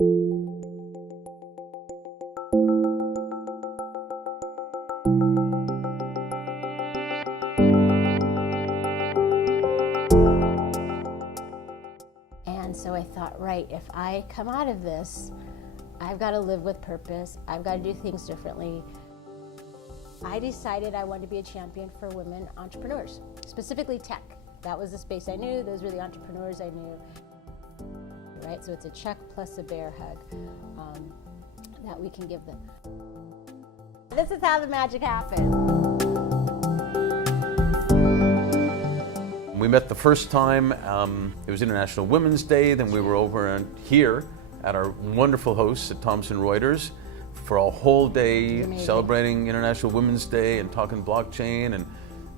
And so I thought, right, if I come out of this, I've got to live with purpose. I've got to do things differently. I decided I wanted to be a champion for women entrepreneurs, specifically tech. That was the space I knew. Those were the entrepreneurs I knew. Right, so it's a check plus a bear hug that we can give them. This is how the magic happened. We met the first time, it was International Women's Day, then we were over here at our wonderful hosts at Thomson Reuters for a whole day celebrating International Women's Day and talking blockchain and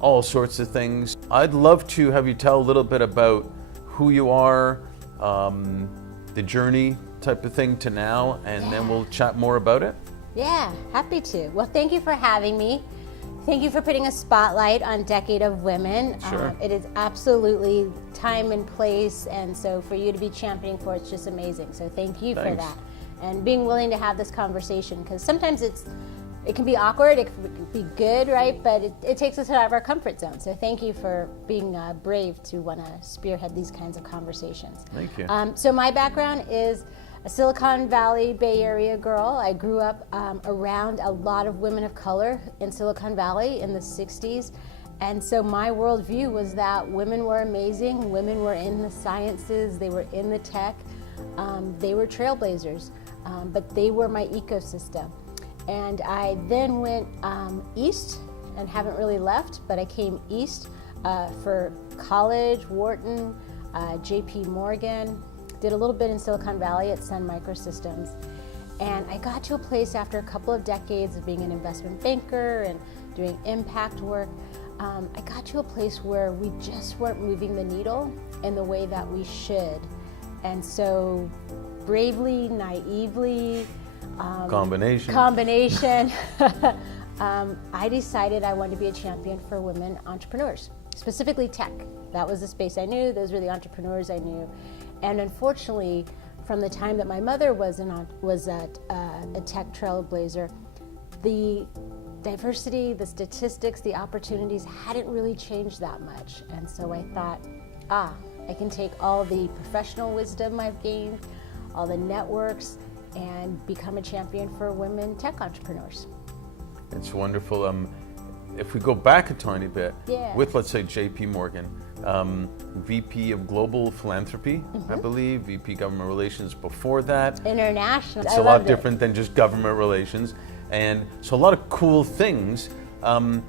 all sorts of things. I'd love to have you tell a little bit about who you are, the journey type of thing to now, and then we'll chat more about it. Yeah, happy to. Well, thank you for having me. Thank you for putting a spotlight on Decade of Women. Sure. It is absolutely time and place, and so for you to be championing for it's just amazing. So thank you for that. And being willing to have this conversation, because sometimes it can be awkward, it can be good, right? But it takes us out of our comfort zone. So thank you for being brave to want to spearhead these kinds of conversations. Thank you. So my background is a Silicon Valley, Bay Area girl. I grew up around a lot of women of color in Silicon Valley in the 60s. And so my worldview was that women were amazing, women were in the sciences, they were in the tech, they were trailblazers, but they were my ecosystem. And I then went east and haven't really left, but I came east for college, Wharton, JP Morgan, did a little bit in Silicon Valley at Sun Microsystems. And I got to a place after a couple of decades of being an investment banker and doing impact work, I got to a place where we just weren't moving the needle in the way that we should. And so bravely, naively, Combination, I decided I wanted to be a champion for women entrepreneurs, specifically tech. That was the space I knew, those were the entrepreneurs I knew. And unfortunately, from the time that my mother was a tech trailblazer, the diversity, the statistics, the opportunities hadn't really changed that much. And so I thought, I can take all the professional wisdom I've gained, all the networks, and become a champion for women tech entrepreneurs. It's wonderful. If we go back a tiny bit, with, let's say, JP Morgan, VP of Global Philanthropy, I believe, VP Government Relations before that. International. It's a lot different than just government relations. And so a lot of cool things. To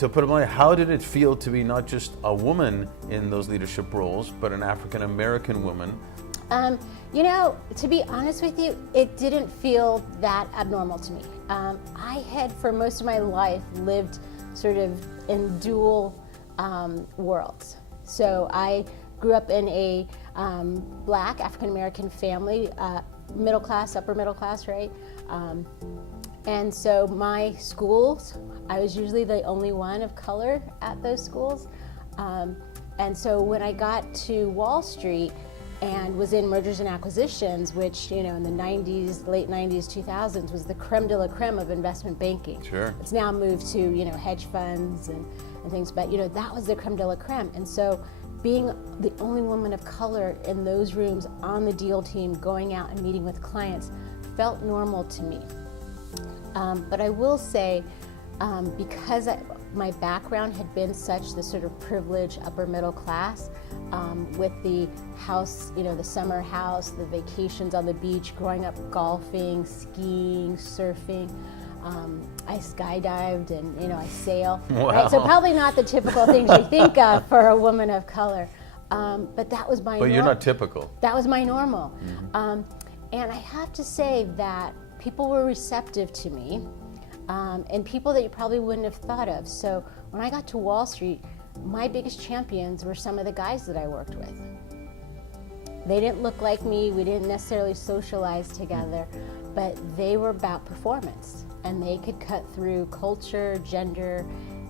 put it bluntly, how did it feel to be not just a woman in those leadership roles, but an African American woman? You know, to be honest with you, it didn't feel that abnormal to me. I had, for most of my life, lived sort of in dual worlds. So I grew up in a black African American family, middle class, upper middle class, right? And so my schools, I was usually the only one of color at those schools. And so when I got to Wall Street and was in mergers and acquisitions, which, you know, in the 90s, late 90s, 2000s was the creme de la creme of investment banking. Sure. It's now moved to, you know, hedge funds and things, but, you know, that was the creme de la creme. And so being the only woman of color in those rooms on the deal team, going out and meeting with clients, felt normal to me. But I will say, because my background had been such the sort of privileged upper middle class, with the house, you know, the summer house, the vacations on the beach, growing up golfing, skiing, surfing, I skydived and, you know, I sail. Wow. Right? So probably not the typical things you think of for a woman of color, but that was my But you're not typical. That was my normal. And I have to say that people were receptive to me, and people that you probably wouldn't have thought of. So when I got to Wall Street, my biggest champions were some of the guys that I worked with. They didn't look like me, we didn't necessarily socialize together, but they were about performance, and they could cut through culture, gender,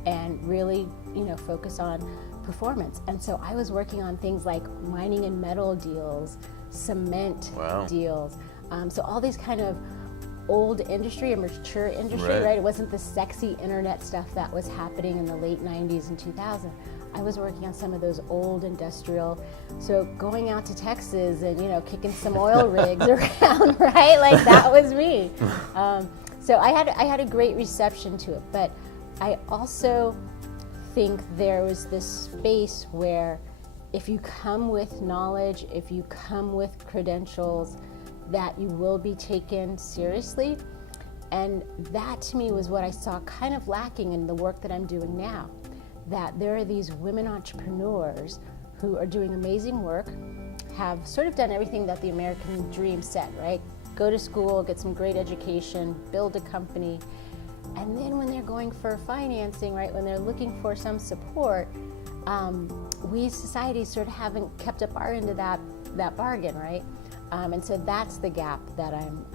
and really, you know, focus on performance. And so I was working on things like mining and metal deals, cement deals, So all these kind of old industry or mature industry, right? It wasn't the sexy internet stuff that was happening in the late 90s and 2000. I was working on some of those old industrial, so going out to Texas and, you know, kicking some oil rigs around, right? Like that was me. So I had a great reception to it, but I also think there was this space where if you come with knowledge, if you come with credentials, that you will be taken seriously. And that to me was what I saw kind of lacking in the work that I'm doing now. That there are these women entrepreneurs who are doing amazing work, have sort of done everything that the American dream said, right? Go to school, get some great education, build a company, and then when they're going for financing, right, when they're looking for some support, we society sort of haven't kept up our end of that bargain, right? And so that's the gap that I'm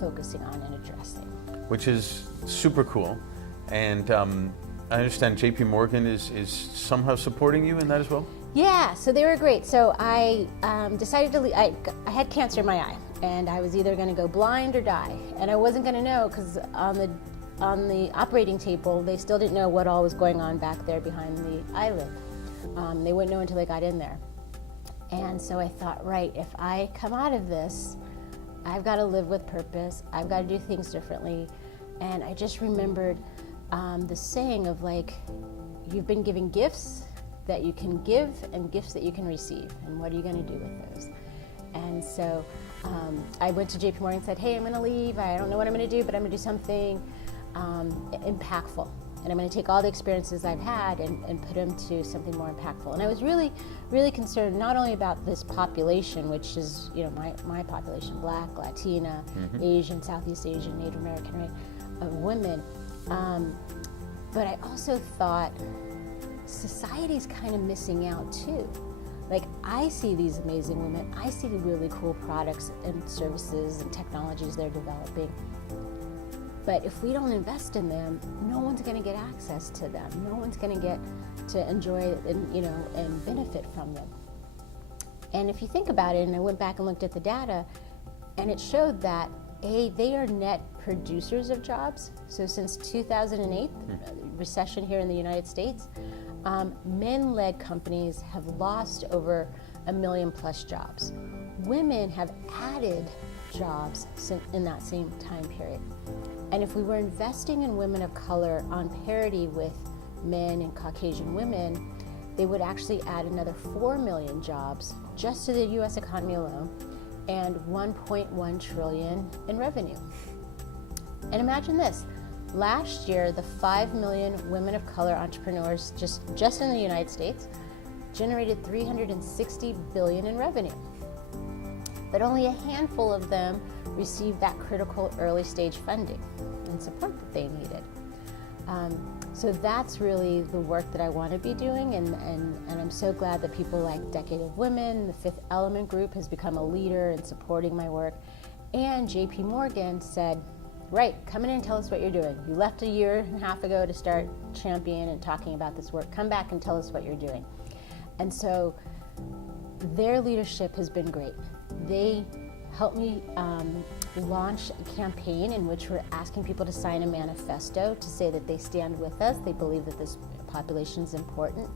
focusing on and addressing. Which is super cool. And I understand JP Morgan is somehow supporting you in that as well? Yeah, so they were great. So I decided to leave. I had cancer in my eye, and I was either going to go blind or die. And I wasn't going to know because on the operating table, they still didn't know what all was going on back there behind the eyelid. They wouldn't know until they got in there. And so I thought, right, if I come out of this, I've got to live with purpose. I've got to do things differently. And I just remembered the saying of like, you've been given gifts that you can give and gifts that you can receive. And what are you going to do with those? And so I went to JP Morgan and said, hey, I'm going to leave. I don't know what I'm going to do, but I'm going to do something impactful. And I'm going to take all the experiences I've had and put them to something more impactful. And I was really, really concerned not only about this population, which is, you know, my population, Black, Latina, Asian, Southeast Asian, Native American, right, of women, but I also thought society's kind of missing out too. Like, I see these amazing women, I see the really cool products and services and technologies they're developing. But if we don't invest in them, no one's going to get access to them. No one's going to get to enjoy it and, you know, and benefit from them. And if you think about it, and I went back and looked at the data, and it showed that they are net producers of jobs. So since 2008, recession here in the United States, men-led companies have lost over 1 million plus jobs. Women have added jobs in that same time period. And if we were investing in women of color on parity with men and Caucasian women, they would actually add another 4 million jobs just to the US economy alone and 1.1 trillion in revenue. And imagine this, last year the 5 million women of color entrepreneurs just in the United States generated 360 billion in revenue. But only a handful of them received that critical early stage funding and support that they needed. So that's really the work that I want to be doing, and I'm so glad that people like Decade of Women, the Fifth Element Group has become a leader in supporting my work, and JP Morgan said, right, come in and tell us what you're doing. You left a year and a half ago to start championing and talking about this work. Come back and tell us what you're doing. And so their leadership has been great. They helped me launch a campaign in which we're asking people to sign a manifesto to say that they stand with us, they believe that this population is important,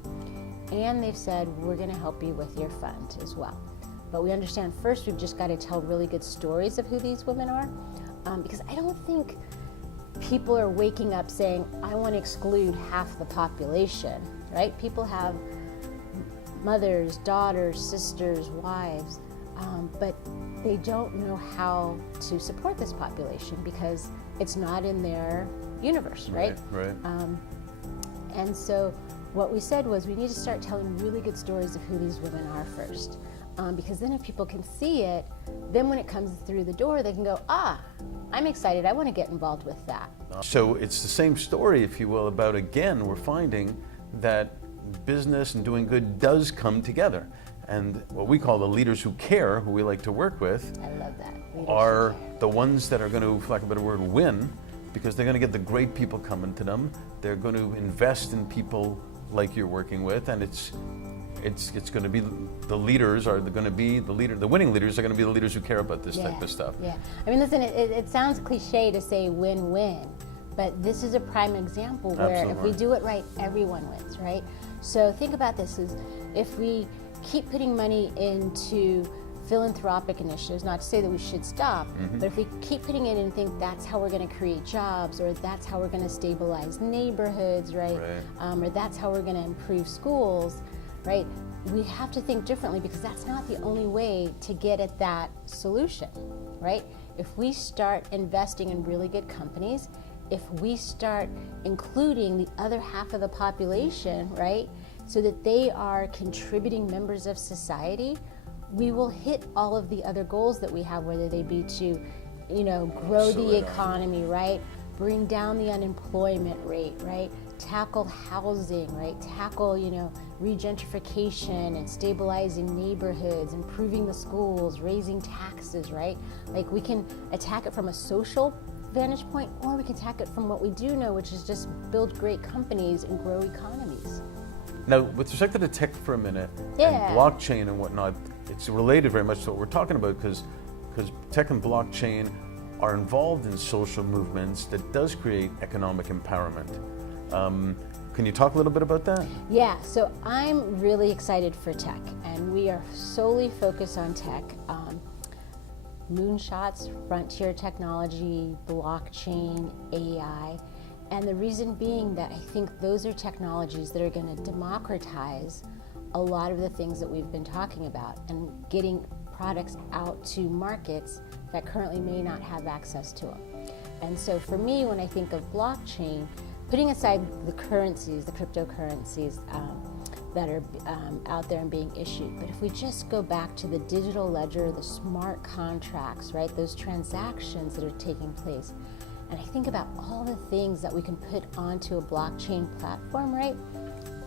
and they've said, we're going to help you with your fund as well. But we understand first we've just got to tell really good stories of who these women are, because I don't think people are waking up saying, I want to exclude half the population, right? People have mothers, daughters, sisters, wives, but they don't know how to support this population because it's not in their universe, right? Right. And so what we said was we need to start telling really good stories of who these women are first. Because then if people can see it, then when it comes through the door, they can go, I'm excited, I want to get involved with that. So it's the same story, if you will, about, again, we're finding that business and doing good does come together. And what we call the leaders who care, who we like to work with, I love that. are the ones that are going to, for lack of a better word, win, because they're going to get the great people coming to them. They're going to invest in people like you're working with, and it's going to be the leaders are going to be the winning leaders are going to be the leaders who care about this type of stuff. Yeah, I mean, listen, it sounds cliche to say win-win, but this is a prime example where Absolutely. if we do it right, everyone wins, right? So think about this: is if we keep putting money into philanthropic initiatives, not to say that we should stop, but if we keep putting it in and think that's how we're going to create jobs, or that's how we're going to stabilize neighborhoods, right? Or that's how we're going to improve schools, right? We have to think differently, because that's not the only way to get at that solution, right? If we start investing in really good companies, if we start including the other half of the population, right, so that they are contributing members of society, we will hit all of the other goals that we have, whether they be to, grow the economy, right? Bring down the unemployment rate, right? Tackle housing, right? Tackle, regentrification and stabilizing neighborhoods, improving the schools, raising taxes, right? Like, we can attack it from a social vantage point, or we can attack it from what we do know, which is just build great companies and grow economies. Now, with respect to the tech for a minute, Yeah. and blockchain and whatnot, it's related very much to what we're talking about, because tech and blockchain are involved in social movements that does create economic empowerment. Can you talk a little bit about that? Yeah, so I'm really excited for tech, and we are solely focused on tech. Moonshots, frontier technology, blockchain, AI. And the reason being that I think those are technologies that are going to democratize a lot of the things that we've been talking about, and getting products out to markets that currently may not have access to them. And so for me, when I think of blockchain, putting aside the currencies, the cryptocurrencies that are out there and being issued, but if we just go back to the digital ledger, the smart contracts, right, those transactions that are taking place, and I think about all the things that we can put onto a blockchain platform, right?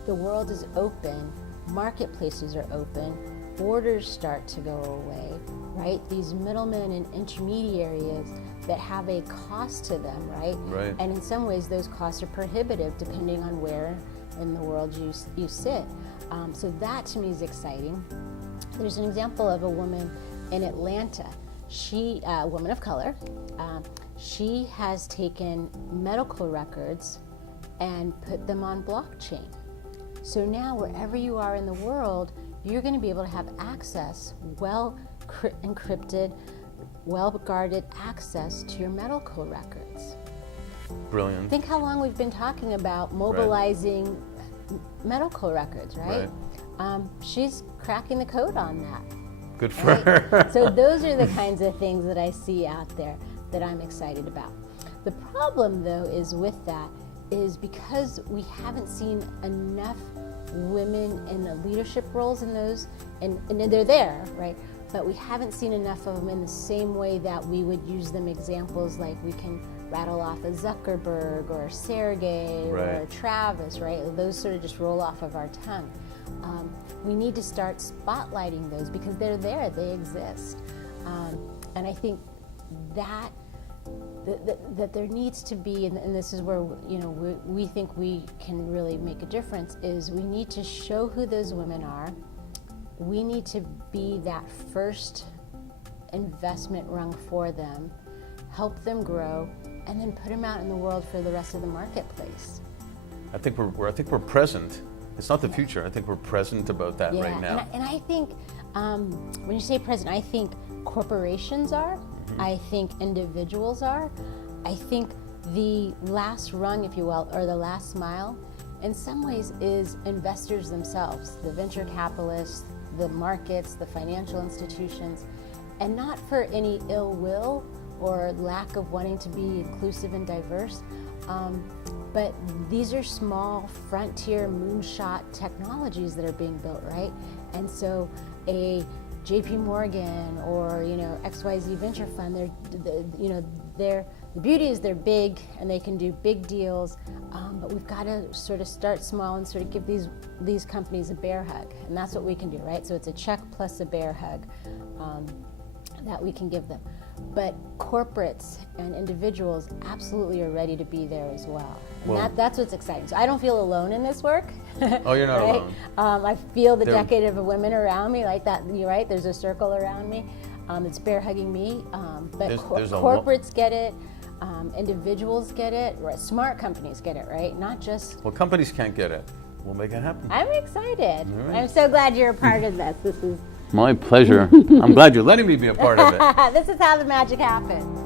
The world is open, marketplaces are open, borders start to go away, right? These middlemen and intermediaries that have a cost to them, right? Right. And in some ways, those costs are prohibitive depending on where in the world you sit. So that to me is exciting. There's an example of a woman in Atlanta. She, a woman of color, she has taken medical records and put them on blockchain. So now wherever you are in the world, you're going to be able to have access, well encrypted, well-guarded access to your medical records. Brilliant. Think how long we've been talking about mobilizing medical records, right? She's cracking the code on that. Good for her. So those are the kinds of things that I see out there that I'm excited about. The problem, though, is with that is because we haven't seen enough women in the leadership roles in those, and they're there, right? But we haven't seen enough of them in the same way that we would use them examples like we can rattle off a Zuckerberg or Sergey or Travis, right? Those sort of just roll off of our tongue. We need to start spotlighting those because they're there, they exist. And I think that there needs to be, and this is where we think we can really make a difference, is we need to show who those women are. We need to be that first investment rung for them, help them grow, and then put them out in the world for the rest of the marketplace. I think we're present. It's not the future. I think we're present about that right now. And I think when you say present, I think corporations are. I think individuals are. I think the last rung, if you will, or the last mile, in some ways is investors themselves, the venture capitalists, the markets, the financial institutions, and not for any ill will or lack of wanting to be inclusive and diverse, but these are small frontier moonshot technologies that are being built, right? And so a JP Morgan or XYZ venture fund, the beauty is they're big and they can do big deals, but we've got to sort of start small and sort of give these companies a bear hug, and that's what we can do, right? So it's a check plus a bear hug that we can give them. but corporates and individuals absolutely are ready to be there as well. And Well, that's what's exciting. So I don't feel alone in this work. Oh, you're not right? alone. I feel the There- decade of women around me, like that. You're right. There's a circle around me. It's bear hugging me. But There's a lo- corporates get it. Individuals get it. Right? Smart companies get it. Right? Not just. Well, companies can't get it. We'll make it happen. I'm excited. All right. I'm so glad you're a part of this. This is. My pleasure. I'm glad you're letting me be a part of it. This is how the magic happens.